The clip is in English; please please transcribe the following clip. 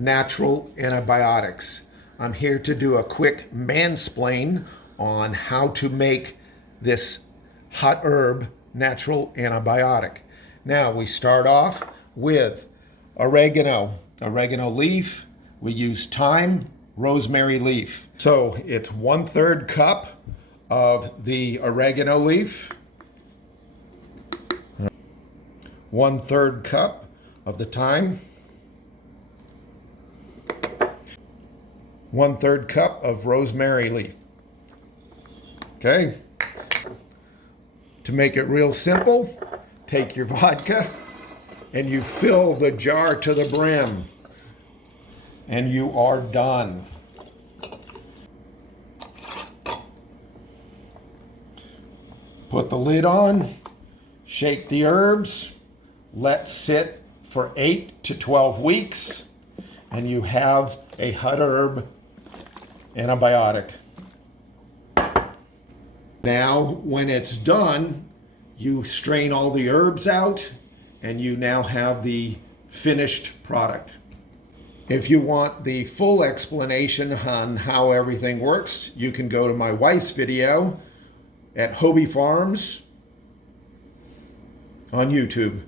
Natural Antibiotics. I'm here to do a quick mansplain on how to make this hot herb natural antibiotic. Now we start off with oregano leaf. We use thyme, rosemary leaf. So it's 1/3 cup of the oregano leaf, 1/3 cup of the thyme, 1/3 cup of rosemary leaf. Okay. To make it real simple, take your vodka and you fill the jar to the brim, and you are done. Put the lid on, shake the herbs, let sit for 8 to 12 weeks, and you have a hot herb antibiotic. Now, when it's done, you strain all the herbs out, and you now have the finished product. If you want the full explanation on how everything works, you can go to my wife's video at Hobie Farms on YouTube.